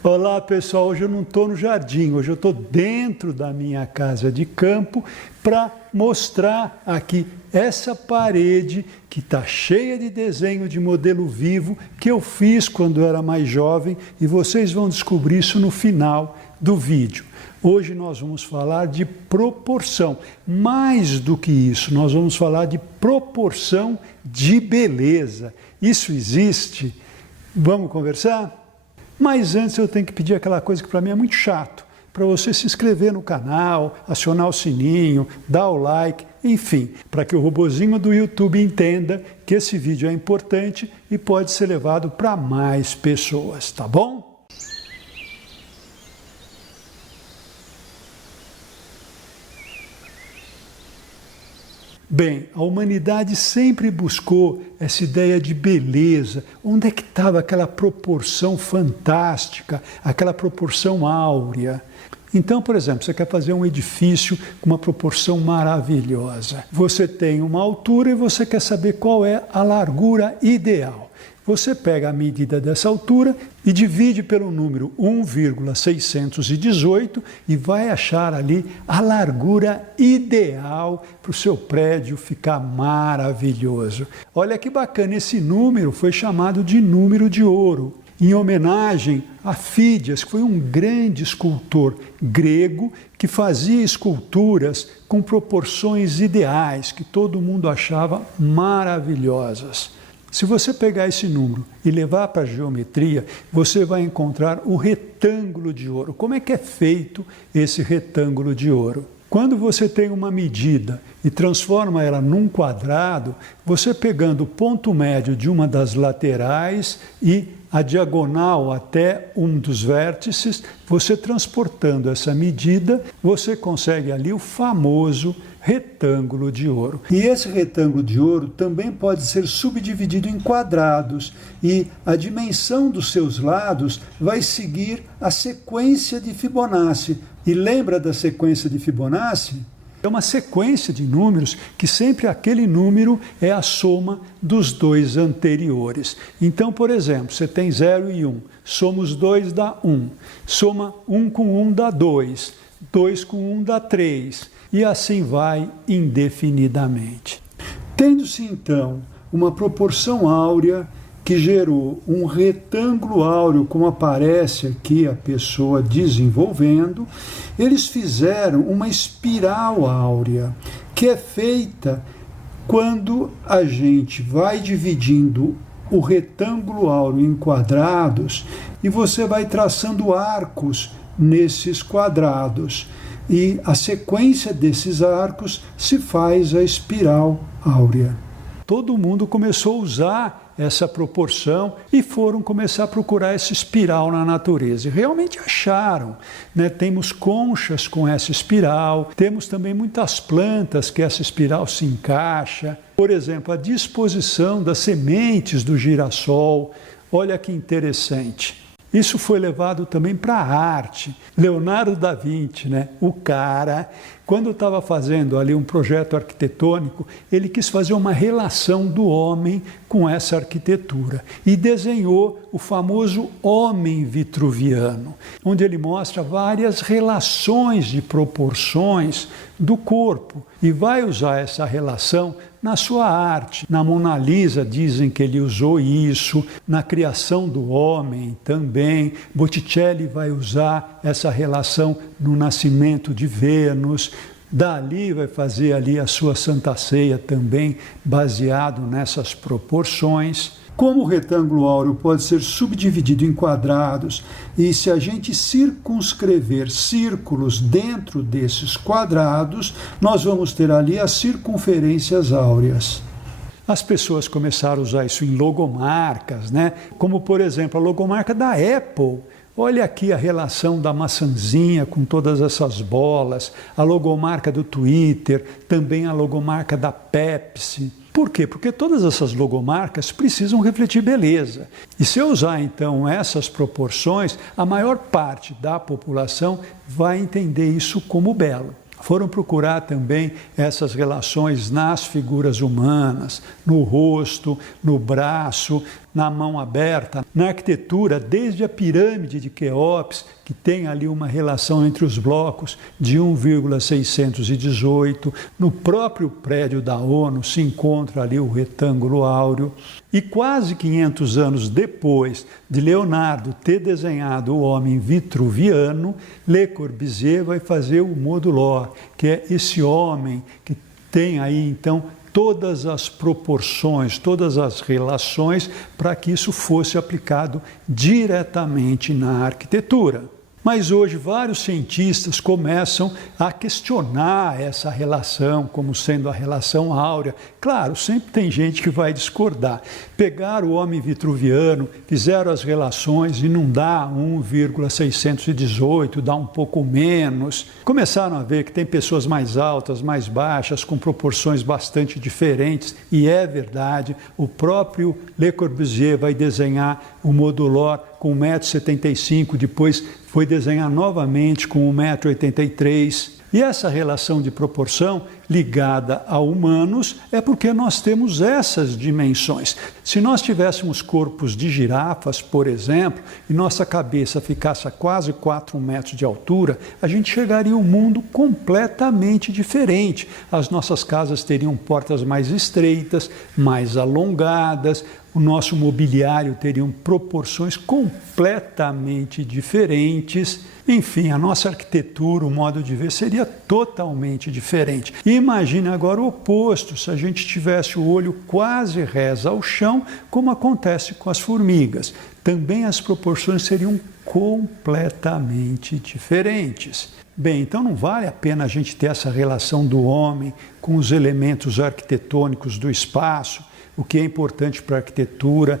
Olá pessoal, hoje eu não estou no jardim, hoje eu estou dentro da minha casa de campo para mostrar aqui essa parede que está cheia de desenho de modelo vivo que eu fiz quando eu era mais jovem e vocês vão descobrir isso no final do vídeo. Hoje nós vamos falar de proporção, mais do que isso, nós vamos falar de proporção de beleza. Isso existe? Vamos conversar? Mas antes eu tenho que pedir aquela coisa que para mim é muito chato, para você se inscrever no canal, acionar o sininho, dar o like, enfim, para que o robozinho do YouTube entenda que esse vídeo é importante e pode ser levado para mais pessoas, tá bom? Bem, a humanidade sempre buscou essa ideia de beleza. Onde é que estava aquela proporção fantástica, aquela proporção áurea? Então, por exemplo, você quer fazer um edifício com uma proporção maravilhosa. Você tem uma altura e você quer saber qual é a largura ideal. Você pega a medida dessa altura e divide pelo número 1,618 e vai achar ali a largura ideal para o seu prédio ficar maravilhoso. Olha que bacana, esse número foi chamado de número de ouro, em homenagem a Fídias, que foi um grande escultor grego que fazia esculturas com proporções ideais, que todo mundo achava maravilhosas. Se você pegar esse número e levar para a geometria, você vai encontrar o retângulo de ouro. Como é que é feito esse retângulo de ouro? Quando você tem uma medida e transforma ela num quadrado, você pegando o ponto médio de uma das laterais e a diagonal até um dos vértices, você transportando essa medida, você consegue ali o famoso retângulo de ouro. E esse retângulo de ouro também pode ser subdividido em quadrados e a dimensão dos seus lados vai seguir a sequência de Fibonacci. E lembra da sequência de Fibonacci? É uma sequência de números que sempre aquele número é a soma dos dois anteriores. Então, por exemplo, você tem 0 e 1, soma os dois dá 1, soma 1 com 1 dá 2, 2 com 1 dá 3, e assim vai indefinidamente. Tendo-se então uma proporção áurea que gerou um retângulo áureo, como aparece aqui a pessoa desenvolvendo, eles fizeram uma espiral áurea, que é feita quando a gente vai dividindo o retângulo áureo em quadrados e você vai traçando arcos nesses quadrados. E a sequência desses arcos se faz a espiral áurea. Todo mundo começou a usar essa proporção e foram começar a procurar essa espiral na natureza. E realmente acharam, né? Temos conchas com essa espiral, temos também muitas plantas que essa espiral se encaixa. Por exemplo, a disposição das sementes do girassol. Olha que interessante. Isso foi levado também para a arte. Leonardo da Vinci, né? O cara, quando estava fazendo ali um projeto arquitetônico, ele quis fazer uma relação do homem com essa arquitetura e desenhou o famoso Homem Vitruviano, onde ele mostra várias relações de proporções do corpo e vai usar essa relação na sua arte. Na Mona Lisa dizem que ele usou isso, na criação do homem também. Botticelli vai usar essa relação no nascimento de Vênus. Dali vai fazer ali a sua Santa Ceia também, baseado nessas proporções. Como o retângulo áureo pode ser subdividido em quadrados e se a gente circunscrever círculos dentro desses quadrados, nós vamos ter ali as circunferências áureas. As pessoas começaram a usar isso em logomarcas, né? Como, por exemplo, a logomarca da Apple. Olha aqui a relação da maçãzinha com todas essas bolas, a logomarca do Twitter, também a logomarca da Pepsi. Por quê? Porque todas essas logomarcas precisam refletir beleza. E se eu usar, então, essas proporções, a maior parte da população vai entender isso como belo. Foram procurar também essas relações nas figuras humanas, no rosto, no braço, na mão aberta, na arquitetura, desde a pirâmide de Quéops, que tem ali uma relação entre os blocos de 1,618, no próprio prédio da ONU se encontra ali o retângulo áureo, e quase 500 anos depois de Leonardo ter desenhado o homem vitruviano, Le Corbusier vai fazer o modulor, que é esse homem que tem aí então todas as proporções, todas as relações para que isso fosse aplicado diretamente na arquitetura. Mas hoje vários cientistas começam a questionar essa relação como sendo a relação áurea. Claro, sempre tem gente que vai discordar. Pegaram o homem vitruviano, fizeram as relações e não dá 1,618, dá um pouco menos. Começaram a ver que tem pessoas mais altas, mais baixas, com proporções bastante diferentes. E é verdade, o próprio Le Corbusier vai desenhar o modulor com 1,75 m, depois foi desenhar novamente com 1,83 m. E essa relação de proporção ligada a humanos é porque nós temos essas dimensões. Se nós tivéssemos corpos de girafas, por exemplo, e nossa cabeça ficasse a quase 4 metros de altura, a gente chegaria a um mundo completamente diferente. As nossas casas teriam portas mais estreitas, mais alongadas, o nosso mobiliário teria proporções completamente diferentes. Enfim, a nossa arquitetura, o modo de ver seria totalmente diferente. E imagine agora o oposto, se a gente tivesse o olho quase resa ao chão, como acontece com as formigas. Também as proporções seriam completamente diferentes. Bem, então não vale a pena a gente ter essa relação do homem com os elementos arquitetônicos do espaço, o que é importante para a arquitetura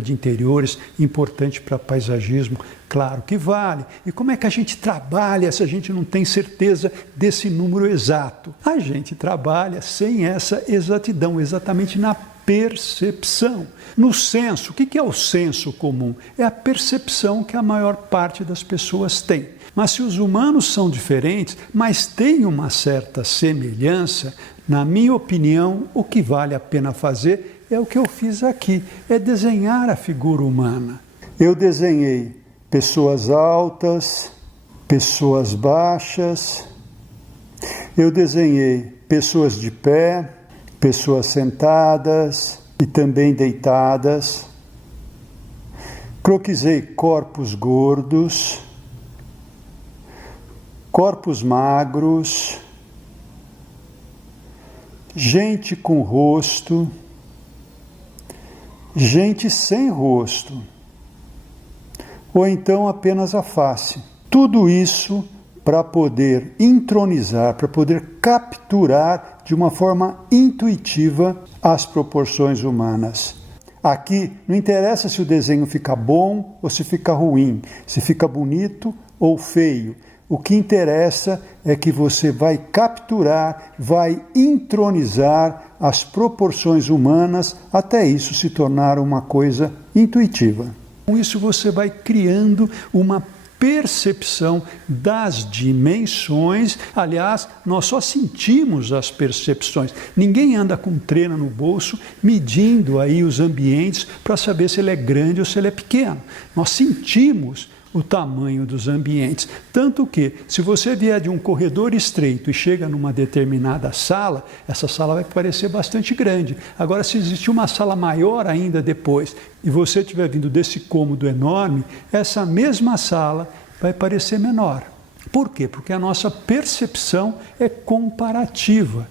de interiores, importante para paisagismo, claro que vale. E como é que a gente trabalha se a gente não tem certeza desse número exato? A gente trabalha sem essa exatidão, exatamente na percepção. No senso, o que é o senso comum? É a percepção que a maior parte das pessoas tem. Mas se os humanos são diferentes, mas têm uma certa semelhança, na minha opinião, o que vale a pena fazer é o que eu fiz aqui, é desenhar a figura humana. Eu desenhei pessoas altas, pessoas baixas, eu desenhei pessoas de pé, pessoas sentadas e também deitadas, croquisei corpos gordos, corpos magros, gente com rosto, gente sem rosto, ou então apenas a face. Tudo isso para poder entronizar, para poder capturar de uma forma intuitiva as proporções humanas. Aqui não interessa se o desenho fica bom ou se fica ruim, se fica bonito ou feio. O que interessa é que você vai capturar, vai entronizar as proporções humanas até isso se tornar uma coisa intuitiva. Com isso você vai criando uma percepção das dimensões. Aliás, nós só sentimos as percepções. Ninguém anda com trena no bolso medindo aí os ambientes para saber se ele é grande ou se ele é pequeno. Nós sentimos o tamanho dos ambientes. Tanto que, se você vier de um corredor estreito e chega numa determinada sala, essa sala vai parecer bastante grande. Agora, se existir uma sala maior ainda depois, e você estiver vindo desse cômodo enorme, essa mesma sala vai parecer menor. Por quê? Porque a nossa percepção é comparativa.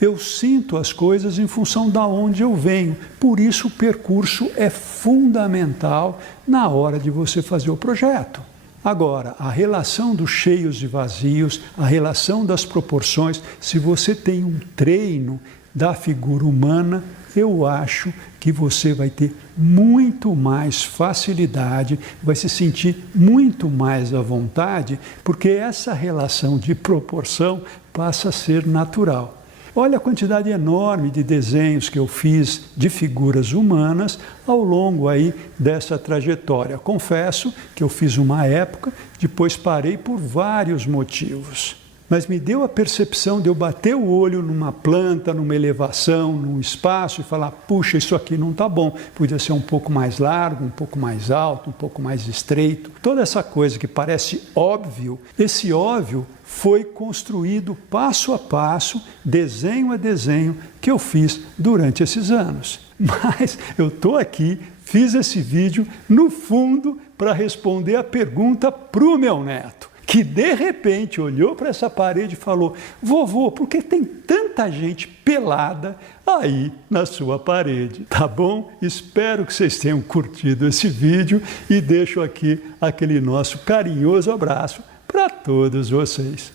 Eu sinto as coisas em função de onde eu venho. Por isso o percurso é fundamental na hora de você fazer o projeto. Agora, a relação dos cheios e vazios, a relação das proporções, se você tem um treino da figura humana, eu acho que você vai ter muito mais facilidade, vai se sentir muito mais à vontade, porque essa relação de proporção passa a ser natural. Olha a quantidade enorme de desenhos que eu fiz de figuras humanas ao longo aí dessa trajetória. Confesso que eu fiz uma época, depois parei por vários motivos. mas me deu a percepção de eu bater o olho numa planta, numa elevação, num espaço e falar, puxa, isso aqui não está bom. Podia ser um pouco mais largo, um pouco mais alto, um pouco mais estreito. Toda essa coisa que parece óbvio, esse óbvio foi construído passo a passo, desenho a desenho, que eu fiz durante esses anos. Mas eu estou aqui, fiz esse vídeo, no fundo, para responder a pergunta para o meu neto, que de repente olhou para essa parede e falou, vovô, por que tem tanta gente pelada aí na sua parede? Tá bom? Espero que vocês tenham curtido esse vídeo e deixo aqui aquele nosso carinhoso abraço para todos vocês.